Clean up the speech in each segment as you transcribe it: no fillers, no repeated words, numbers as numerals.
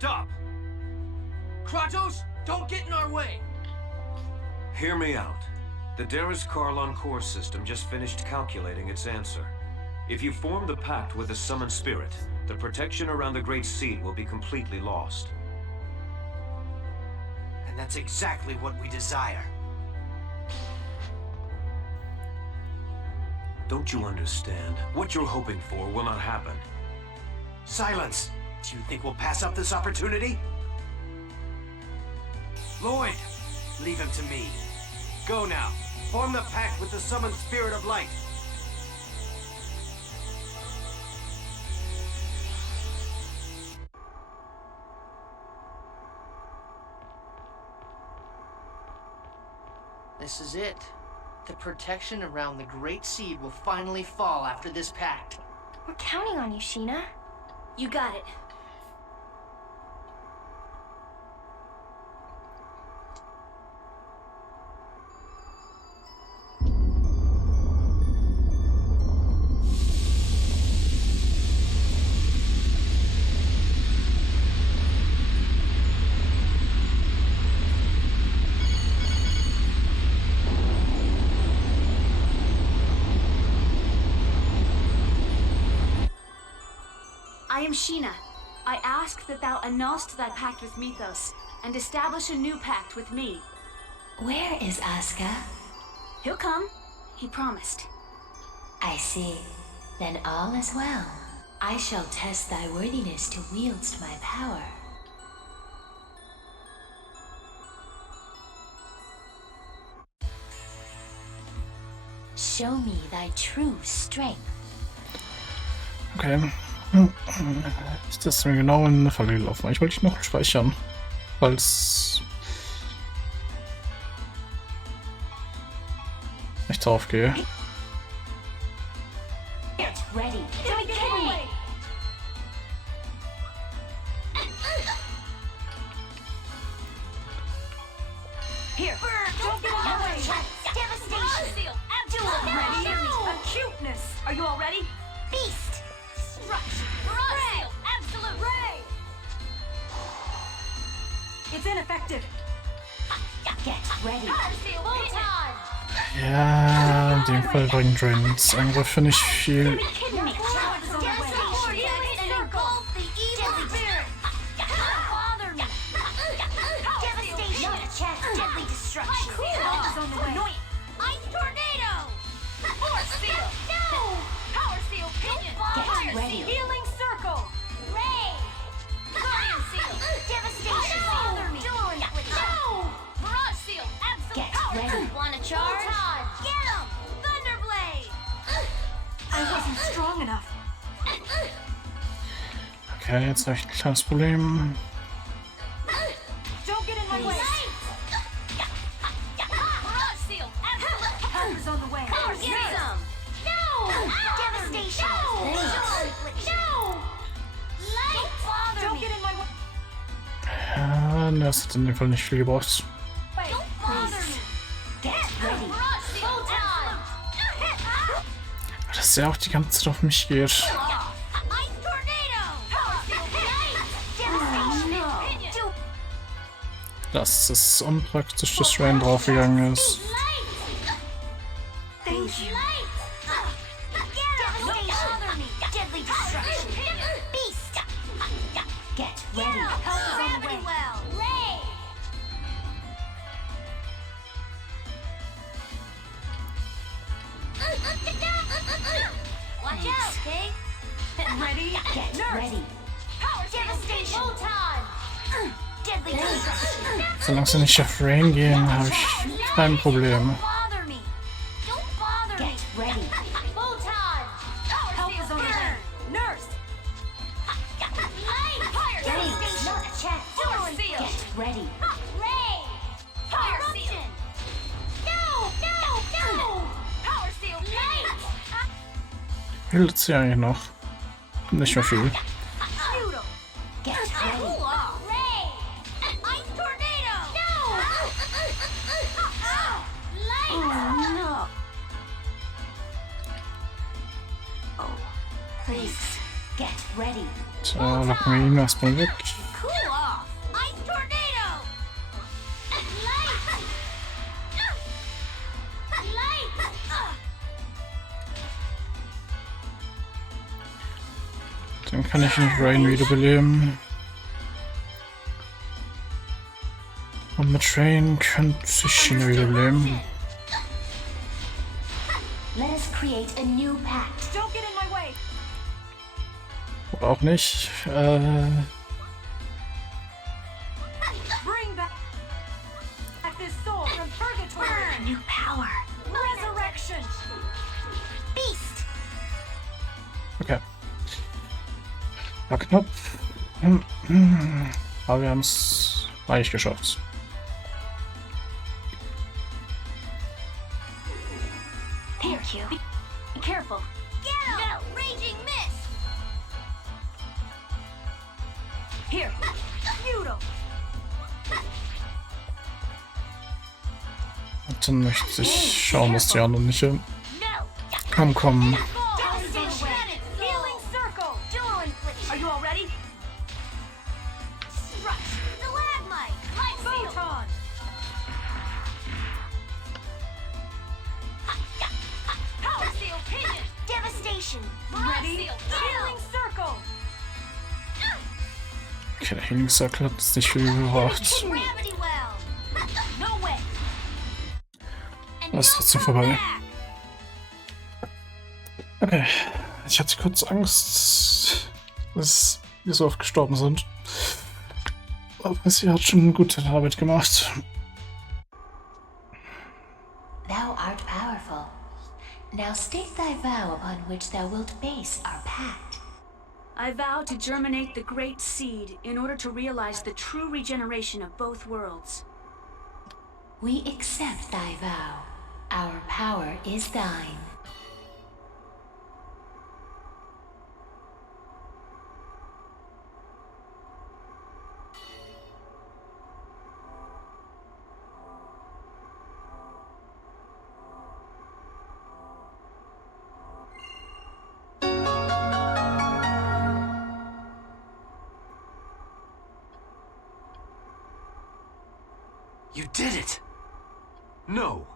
stop! Kratos, don't get in our way! Hear me out. The Darius Karlon core system just finished calculating its answer. If you form the pact with the summoned spirit, the protection around the Great Seed will be completely lost. And that's exactly what we desire. Don't you understand? What you're hoping for will not happen. Silence! Do you think we'll pass up this opportunity? Lloyd, leave him to me. Go now. Form the pact with the summoned spirit of light. This is it. The protection around the Great Seed will finally fall after this pact. We're counting on you, Sheena. You got it. I am Sheena. I ask that thou annulst thy pact with Mythos, and establish a new pact with me. Where is Asuka? He'll come. He promised. I see. Then all is well. I shall test thy worthiness to wield my power. Show me thy true strength. Okay. Ist das mir genau in eine Falle gelaufen? Ich wollte noch speichern, falls ich drauf gehe. Get ready. Here. Don't get on the way. Devastation. Ready? Acuteness. Are you all ready? Beast. Destruction. Ray. Absolute ray. It's ineffective. Get ready. Ja, in dem Fall bringt Drains Angriffe nicht viel. Get ready. Healing circle. Ray. Guardian seal. Devastation. Bother me. No. Mirage seal. Absolute Get power. ready. Want to charge? Get him. Thunderblade. I wasn't strong enough. Okay, jetzt habe ich ein kleines Problem. Don't get in my way. Mirage seal. Absolute help is on the way. Get some. No. Devastation. No. Light. Don't get in my way. Ja, das hat in dem Fall nicht viel gebraucht. Don't bother me. Get ready. Mirage seal. Dass er auch die ganze Zeit auf mich geht. Ice tornado. Power seal. Devastation. Das ist unpraktisch, dass Rain draufgegangen ist. Thank you. Devastation. Deadly destruction. Beast. Get ready. Gravity well. Ray. Watch out, okay? Ready? Get ready. Power devastation. Photon. Deadly destruction. Solange sie nicht auf Rain gehen, habe ich kein Problem. Bother me. Don't bother me. Get ready. Photon. Help is on the way. Nurse. Light. Fire devastation. Not a chance. Force seal. Get ready. Ray. Fire seal. No. Power seal. Light. Hilft sie eigentlich noch? Nicht mehr viel. Shoot 'em. Get ready. Cool off. Ray. Ice tornado. No. Light. No. Oh, please. Get ready. So, locken wir ihn erstmal weg. Cool Kann ich nicht Rain wiederbeleben? Und mit Rain könnte ich China wiederbeleben. Let us create a new pact. Don't get in my way. Oder auch nicht. Bring back this soul from purgatory. New power. Resurrection. Beast. Okay. War knapp. Aber wir haben es eigentlich geschafft. Thank you. Be careful. No, raging mist. Here. Feudal. Und dann möchte ich schauen, dass die anderen nicht hin. No. Komm. Healing circle. Are you all ready? Struck. Stalagmite. Light seal. Photon. Power seal. Pinion. Devastation. Ready? Seal. Healing circle. Okay, der Healing Circle hat uns nicht viel gebracht. Gravity well. No way. Das ist trotzdem vorbei. Okay, ich hatte kurz Angst, dass wir so oft gestorben sind. Aber sie hat schon gute Arbeit gemacht. Thou art powerful. Now state thy vow upon which thou wilt base our pact. I vow to germinate the great seed in order to realize the true regeneration of both worlds. We accept thy vow. Our power is thine. You did it! No.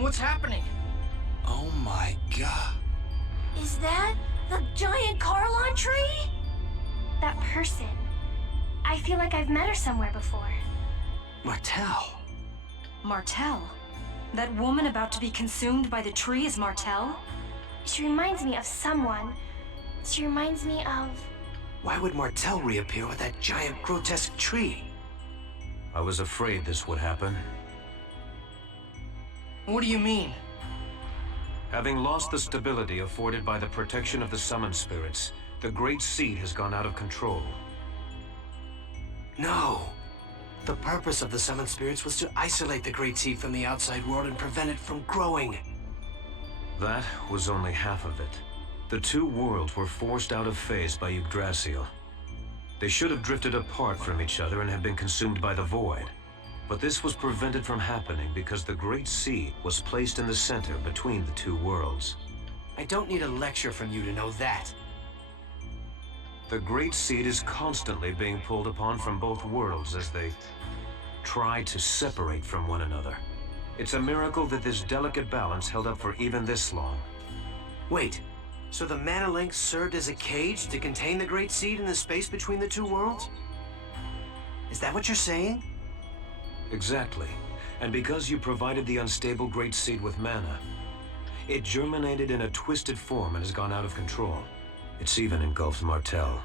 What's happening? Oh my god. Is that the giant Carlon tree? That person. I feel like I've met her somewhere before. Martel. Martel? That woman about to be consumed by the tree is Martel? She reminds me of someone. She reminds me of... Why would Martel reappear with that giant grotesque tree? I was afraid this would happen. What do you mean? Having lost the stability afforded by the protection of the summoned spirits, the Great Seed has gone out of control. No. The purpose of the summoned spirits was to isolate the Great Seed from the outside world and prevent it from growing. That was only half of it. The two worlds were forced out of phase by Yggdrasil. They should have drifted apart from each other and have been consumed by the void. But this was prevented from happening because the Great Seed was placed in the center between the two worlds. I don't need a lecture from you to know that. The Great Seed is constantly being pulled upon from both worlds as they try to separate from one another. It's a miracle that this delicate balance held up for even this long. Wait, so the mana link served as a cage to contain the Great Seed in the space between the two worlds? Is that what you're saying? Exactly. And because you provided the unstable Great Seed with mana, it germinated in a twisted form and has gone out of control. It's even engulfed Martel.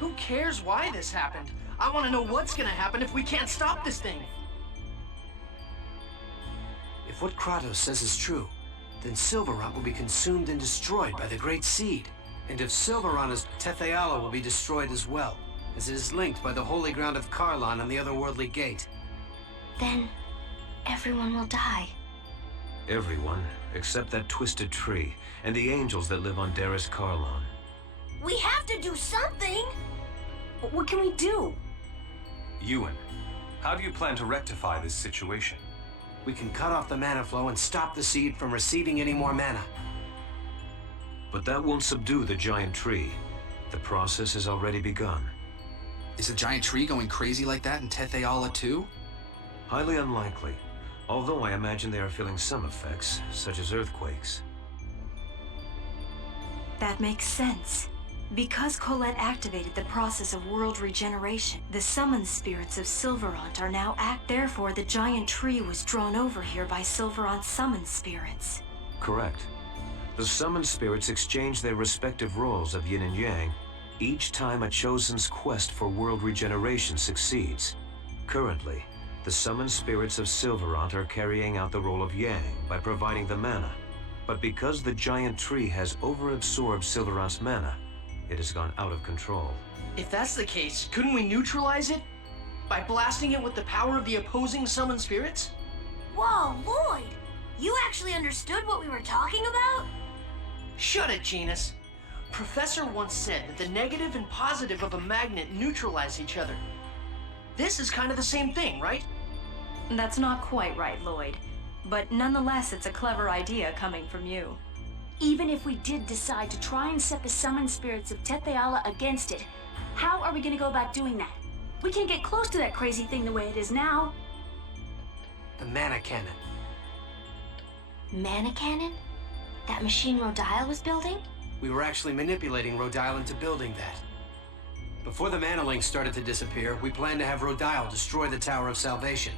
Who cares why this happened? I want to know what's gonna happen if we can't stop this thing. If what Kratos says is true, then Silverant will be consumed and destroyed by the Great Seed. And if Silverant is, Tetheala will be destroyed as well, as it is linked by the holy ground of Karlan and the otherworldly gate. Then everyone will die. Everyone, except that twisted tree, and the angels that live on Daris Karlan. We have to do something! What can we do? Ewan, how do you plan to rectify this situation? We can cut off the mana flow and stop the seed from receiving any more mana. But that won't subdue the giant tree. The process has already begun. Is the giant tree going crazy like that in Tetheala too? Highly unlikely, although I imagine they are feeling some effects, such as earthquakes. That makes sense. Because Colette activated the process of world regeneration, the summoned spirits of Silverant are now therefore the giant tree was drawn over here by Silverant's summoned spirits. Correct. The summoned spirits exchange their respective roles of yin and yang each time a chosen's quest for world regeneration succeeds. Currently, the summoned spirits of Silverant are carrying out the role of Yang by providing the mana. But because the giant tree has overabsorbed Silverant's mana, it has gone out of control. If that's the case, couldn't we neutralize it? By blasting it with the power of the opposing summoned spirits? Whoa, Lloyd! You actually understood what we were talking about? Shut it, Genus. Professor once said that the negative and positive of a magnet neutralize each other. This is kind of the same thing, right? That's not quite right, Lloyd. But nonetheless, it's a clever idea coming from you. Even if we did decide to try and set the summoned spirits of Tetheala against it, how are we gonna go about doing that? We can't get close to that crazy thing the way it is now. The mana cannon. Mana cannon? That machine Rodile was building? We were actually manipulating Rodile into building that. Before the mana link started to disappear, we planned to have Rodile destroy the Tower of Salvation.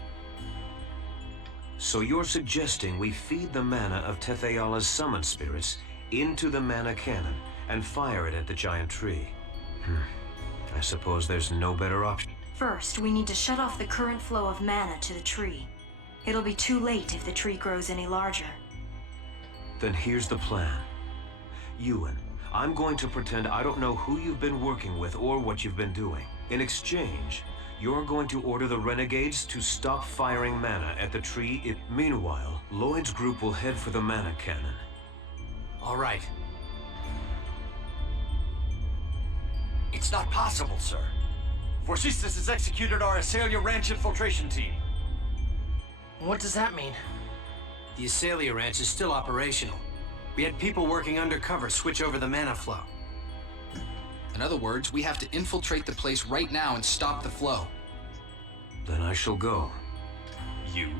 So you're suggesting we feed the mana of Tetheala's summoned spirits into the mana cannon and fire it at the giant tree. I suppose there's no better option. First, we need to shut off the current flow of mana to the tree. It'll be too late if the tree grows any larger. Then here's the plan. Ewan, I'm going to pretend I don't know who you've been working with or what you've been doing. In exchange, you're going to order the renegades to stop firing mana at the tree. Meanwhile, Lloyd's group will head for the mana cannon. All right. It's not possible, sir. Forcistas has executed our Asalia Ranch infiltration team. What does that mean? The Asalia Ranch is still operational. We had people working undercover switch over the mana flow. In other words, we have to infiltrate the place right now and stop the flow. Then I shall go. You?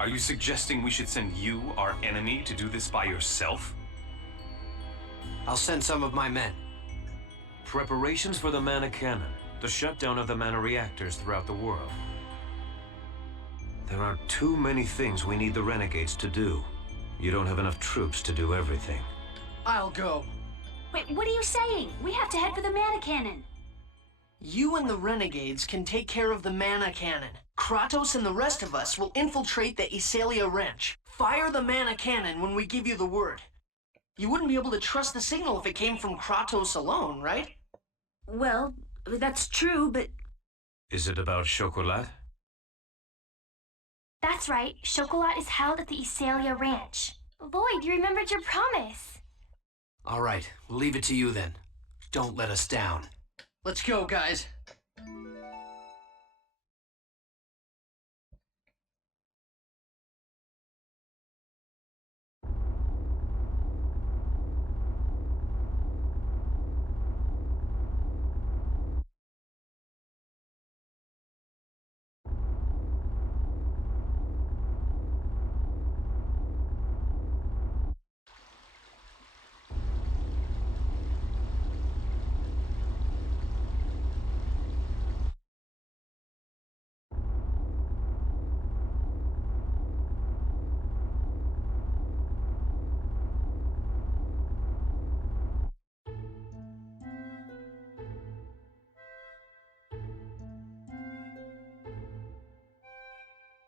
Are you suggesting we should send you, our enemy, to do this by yourself? I'll send some of my men. Preparations for the mana cannon, the shutdown of the mana reactors throughout the world. There are too many things we need the renegades to do. You don't have enough troops to do everything. I'll go. Wait, what are you saying? We have to head for the mana cannon. You and the renegades can take care of the mana cannon. Kratos and the rest of us will infiltrate the Asalia Ranch. Fire the mana cannon when we give you the word. You wouldn't be able to trust the signal if it came from Kratos alone, right? Well, that's true, but Is it about chocolat? That's right. Chocolat is held at the Isalia Ranch. Lloyd, you remembered your promise. All right, we'll leave it to you then. Don't let us down. Let's go, guys.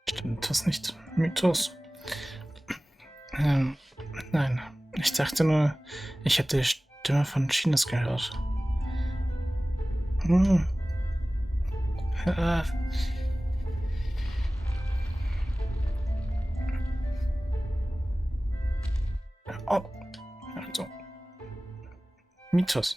Stimmt das nicht? Mythos? Nein. Ich dachte nur, ich hätte die Stimme von Chinas gehört. Oh. Achtung. Mythos.